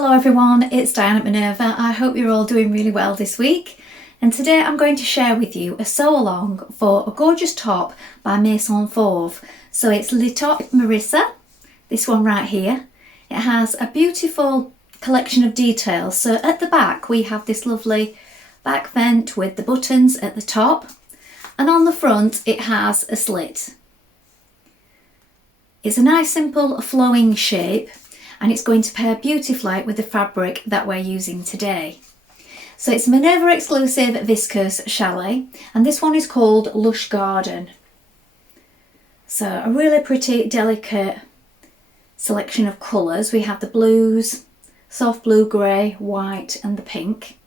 Hello everyone, it's Dianne at Minerva. I hope you're all doing really well this week. And today I'm going to share with you a sew along for a gorgeous top by Maison Fauve. So it's Le Top Marisa, this one right here. It has a beautiful collection of details. So at the back we have this lovely back vent with the buttons at the top. And on the front it has a slit. It's a nice simple flowing shape, and it's going to pair beautifully with the fabric that we're using today. So it's Minerva exclusive viscose chalet, and this one is called Lush Garden. So a really pretty delicate selection of colours. We have the blues, soft blue, grey, white and the pink.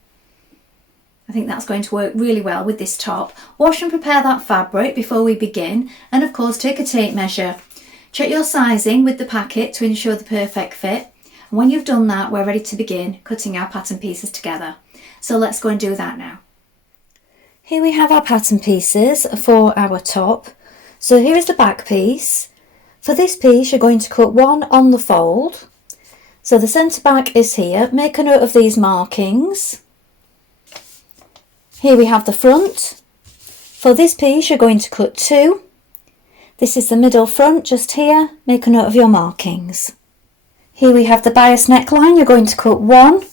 I think that's going to work really well with this top. Wash and prepare that fabric before we begin, and of course take a tape measure. Check your sizing with the packet to ensure the perfect fit. And when you've done that, we're ready to begin cutting our pattern pieces together. So let's go and do that now. Here we have our pattern pieces for our top. So here is the back piece. For this piece, you're going to cut one on the fold. So the centre back is here. Make a note of these markings. Here we have the front. For this piece, you're going to cut two. This is the middle front just here. Make a note of your markings. Here we have the bias neckline. You're going to cut one.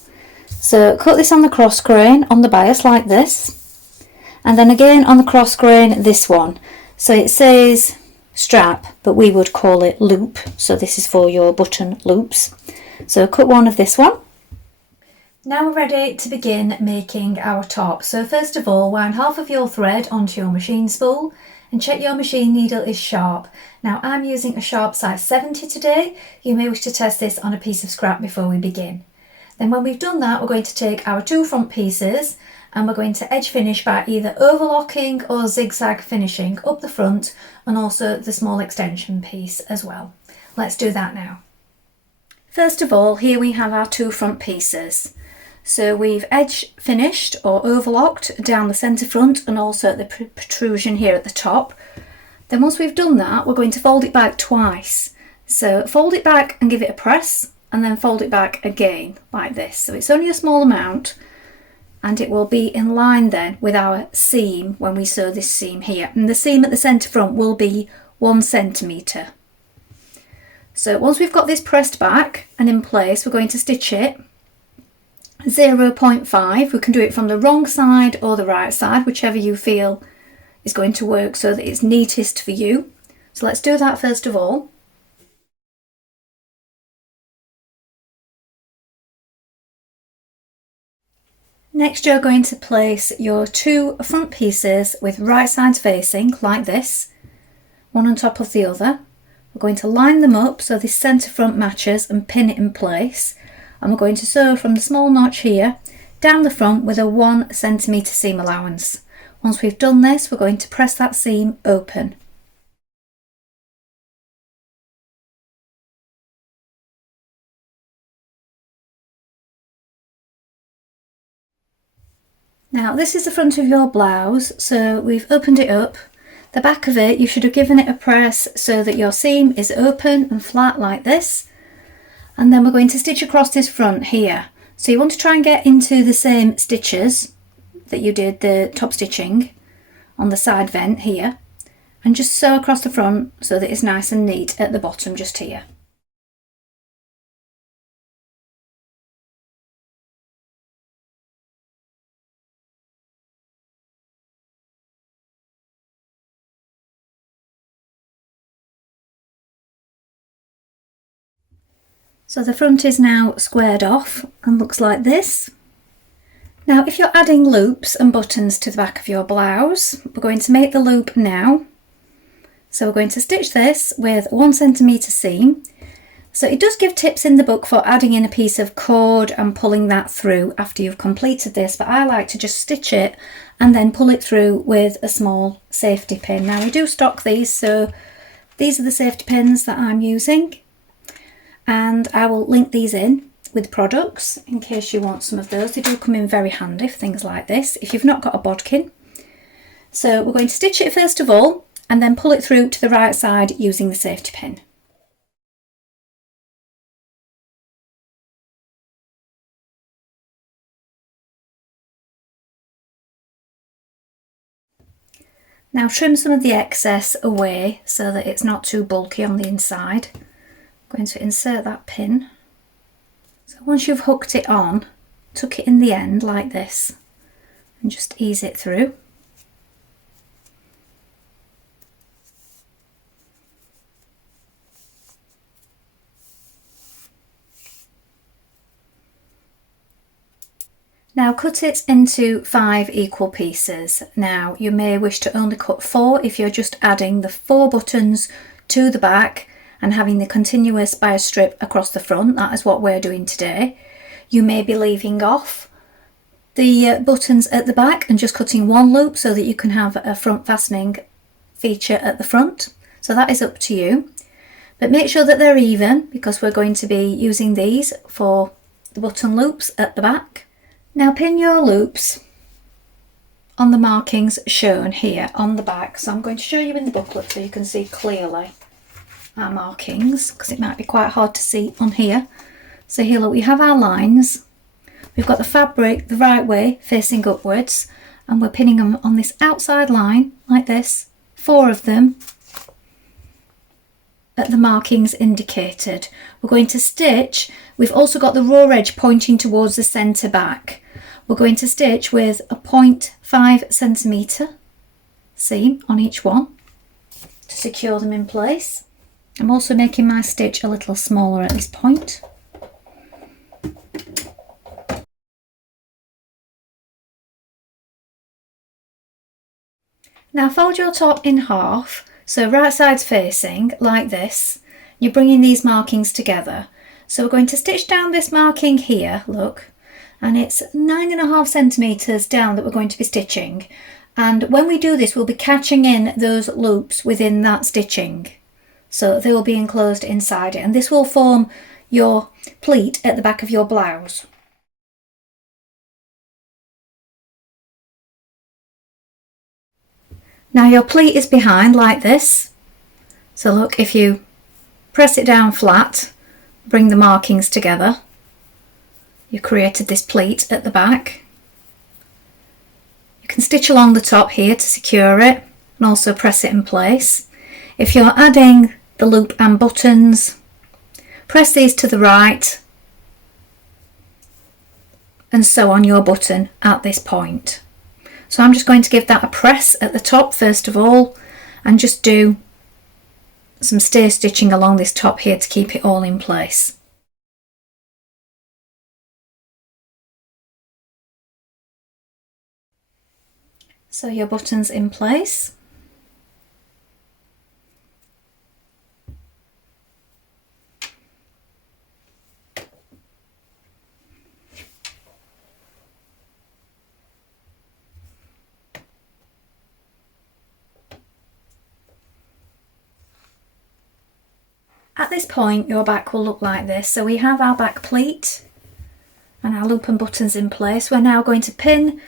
So cut this on the cross grain on the bias like this. And then again on the cross grain this one. So it says strap, but we would call it loop. So this is for your button loops. So cut one of this one. Now we're ready to begin making our top. So first of all, wind half of your thread onto your machine spool and check your machine needle is sharp. Now I'm using a sharp size 70 today. You may wish to test this on a piece of scrap before we begin. Then when we've done that, we're going to take our two front pieces and we're going to edge finish by either overlocking or zigzag finishing up the front and also the small extension piece as well. Let's do that now. First of all, here we have our two front pieces. So we've edge finished or overlocked down the centre front and also at the protrusion here at the top. Then once we've done that, we're going to fold it back twice. So fold it back and give it a press and then fold it back again like this. So it's only a small amount and it will be in line then with our seam when we sew this seam here. And the seam at the centre front will be 1 centimetre. So once we've got this pressed back and in place, we're going to stitch it 0.5. We can do it from the wrong side or the right side, whichever you feel is going to work so that it's neatest for you. So let's do that first of all. Next you're going to place your two front pieces with right sides facing like this, one on top of the other. We're going to line them up so this centre front matches and pin it in place. And we're going to sew from the small notch here down the front with a 1 centimetre seam allowance. Once we've done this, we're going to press that seam open. Now this is the front of your blouse, so we've opened it up. The back of it, you should have given it a press so that your seam is open and flat like this. And then we're going to stitch across this front here. So you want to try and get into the same stitches that you did the top stitching on the side vent here. And just sew across the front so that it's nice and neat at the bottom just here. So the front is now squared off and looks like this. Now if you're adding loops and buttons to the back of your blouse, we're going to make the loop now. So we're going to stitch this with 1 centimetre seam. So it does give tips in the book for adding in a piece of cord and pulling that through after you've completed this, but I like to just stitch it and then pull it through with a small safety pin. Now we do stock these, so these are the safety pins that I'm using. And I will link these in with products in case you want some of those. They do come in very handy for things like this if you've not got a bodkin. So we're going to stitch it first of all and then pull it through to the right side using the safety pin. Now trim some of the excess away so that it's not too bulky on the inside. I'm going to insert that pin. So once you've hooked it on, tuck it in the end like this and just ease it through. Now cut it into 5 equal pieces. Now you may wish to only cut 4 if you're just adding the 4 buttons to the back and having the continuous bias strip across the front. That is what we're doing today. You may be leaving off the buttons at the back and just cutting 1 loop so that you can have a front fastening feature at the front. So that is up to you. But make sure that they're even, because we're going to be using these for the button loops at the back. Now pin your loops on the markings shown here on the back. So I'm going to show you in the booklet so you can see clearly our markings, because it might be quite hard to see on here. So here, look, we have our lines. We've got the fabric the right way facing upwards, and we're pinning them on this outside line like this, 4 of them at the markings indicated. We're going to stitch. We've also got the raw edge pointing towards the centre back. We're going to stitch with a 0.5 centimetre seam on each one to secure them in place. I'm also making my stitch a little smaller at this point. Now fold your top in half, so right side's facing like this. You're bringing these markings together. So we're going to stitch down this marking here, look, and it's 9.5 centimetres down that we're going to be stitching. And when we do this, we'll be catching in those loops within that stitching. So they will be enclosed inside it, and this will form your pleat at the back of your blouse. Now your pleat is behind like this. So look, if you press it down flat, bring the markings together, you created this pleat at the back. You can stitch along the top here to secure it and also press it in place. If you're adding the loop and buttons, press these to the right and sew on your button at this point. So I'm just going to give that a press at the top first of all and just do some stay stitching along this top here to keep it all in place. So your button's in place. At this point your back will look like this. So we have our back pleat and our loop and buttons in place. We're now going to pin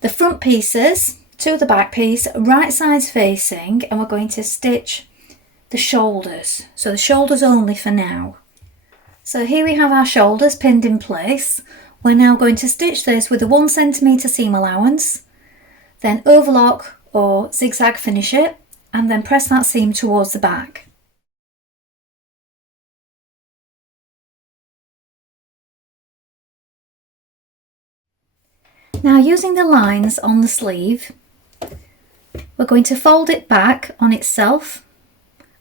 the front pieces to the back piece, right sides facing, and we're going to stitch the shoulders. So the shoulders only for now. So here we have our shoulders pinned in place. We're now going to stitch this with a 1 centimetre seam allowance, then overlock or zigzag finish it, and then press that seam towards the back. Now using the lines on the sleeve, we're going to fold it back on itself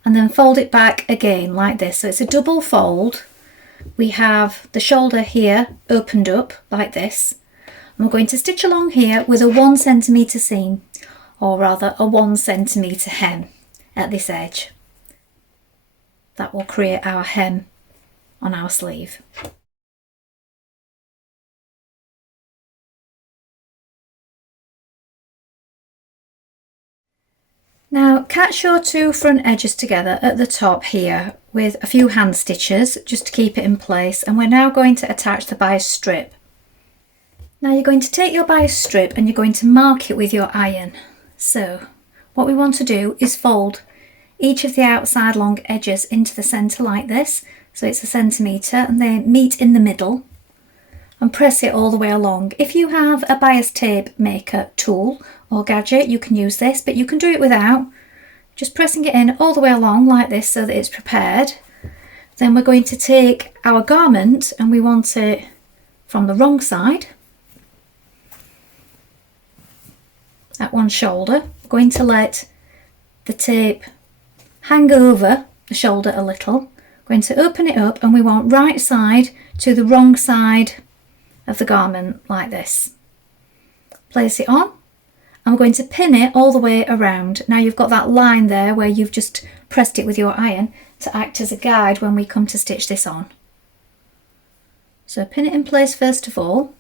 and then fold it back again like this. So it's a double fold. We have the shoulder here opened up like this. And we're going to stitch along here with a 1 centimetre seam, or rather a 1 centimetre hem at this edge. That will create our hem on our sleeve. Now catch your 2 front edges together at the top here with a few hand stitches just to keep it in place, and we're now going to attach the bias strip. Now you're going to take your bias strip and you're going to mark it with your iron. So what we want to do is fold each of the outside long edges into the centre like this, so it's a centimetre, and they meet in the middle, and press it all the way along. If you have a bias tape maker tool or gadget, you can use this, but you can do it without. Just pressing it in all the way along like this so that it's prepared. Then we're going to take our garment and we want it from the wrong side at one shoulder. We're going to let the tape hang over the shoulder a little. We're going to open it up and we want right side to the wrong side of the garment like this. Place it on and we're going to pin it all the way around. Now you've got that line there where you've just pressed it with your iron to act as a guide when we come to stitch this on. So pin it in place first of all.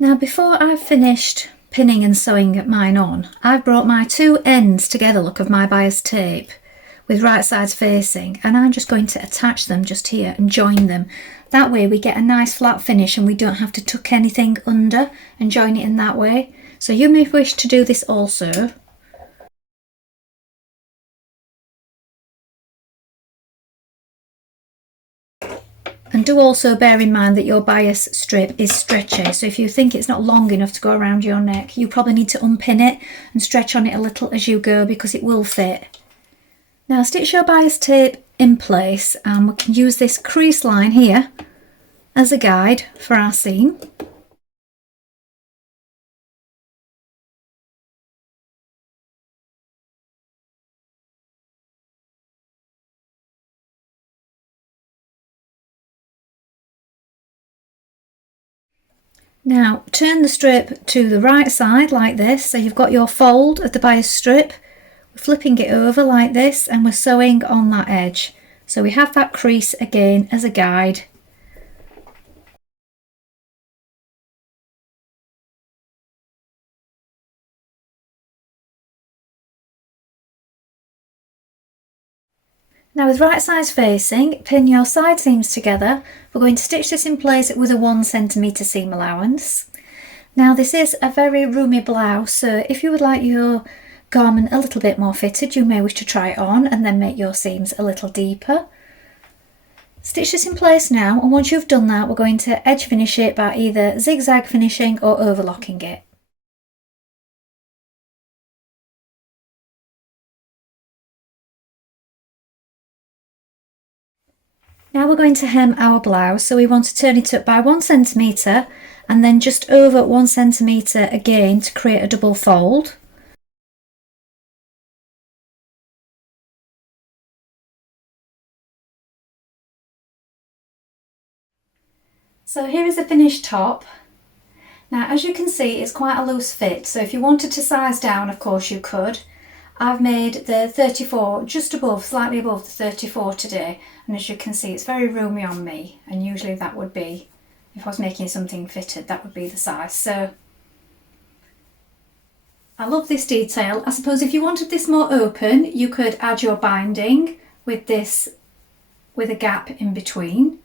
Now before I've finished pinning and sewing mine on, I've brought my two ends together, look, of my bias tape with right sides facing, and I'm just going to attach them just here and join them. That way we get a nice flat finish and we don't have to tuck anything under and join it in that way. So you may wish to do this also. And do also bear in mind that your bias strip is stretchy, so if you think it's not long enough to go around your neck, you probably need to unpin it and stretch on it a little as you go because it will fit. Now stitch your bias tape in place and we can use this crease line here as a guide for our seam. Now turn the strip to the right side like this, so you've got your fold of the bias strip. We're flipping it over like this and we're sewing on that edge. So we have that crease again as a guide. Now with right sides facing, pin your side seams together. We're going to stitch this in place with a 1 cm seam allowance. Now this is a very roomy blouse, so if you would like your garment a little bit more fitted, you may wish to try it on and then make your seams a little deeper. Stitch this in place now, and once you've done that, we're going to edge finish it by either zigzag finishing or overlocking it. Now we're going to hem our blouse, so we want to turn it up by 1 cm and then just over 1 cm again to create a double fold. So here is the finished top. Now as you can see, it's quite a loose fit, so if you wanted to size down, of course you could. I've made the 34 just above, slightly above the 34 today, and as you can see it's very roomy on me, and usually that would be, if I was making something fitted, that would be the size. So I love this detail. I suppose if you wanted this more open, you could add your binding with this, with a gap in between.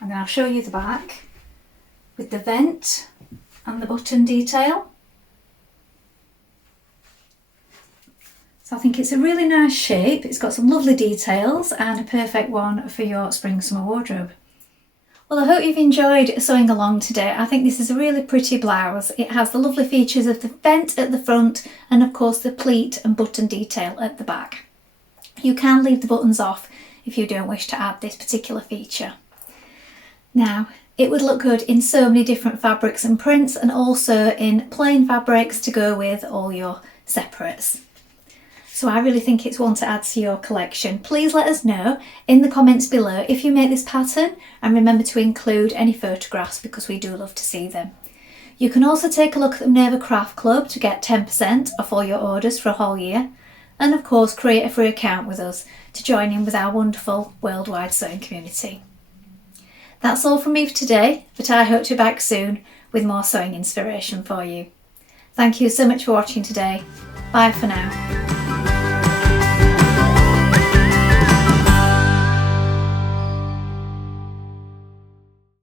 And then I'll show you the back with the vent and the button detail. So I think it's a really nice shape. It's got some lovely details and a perfect one for your spring summer wardrobe. Well, I hope you've enjoyed sewing along today. I think this is a really pretty blouse. It has the lovely features of the vent at the front and of course the pleat and button detail at the back. You can leave the buttons off if you don't wish to add this particular feature. Now, it would look good in so many different fabrics and prints, and also in plain fabrics to go with all your separates. So I really think it's one to add to your collection. Please let us know in the comments below if you make this pattern, and remember to include any photographs because we do love to see them. You can also take a look at the Minerva Craft Club to get 10% off all your orders for a whole year, and of course create a free account with us to join in with our wonderful worldwide sewing community. That's all from me for today, but I hope to be back soon with more sewing inspiration for you. Thank you so much for watching today. Bye for now.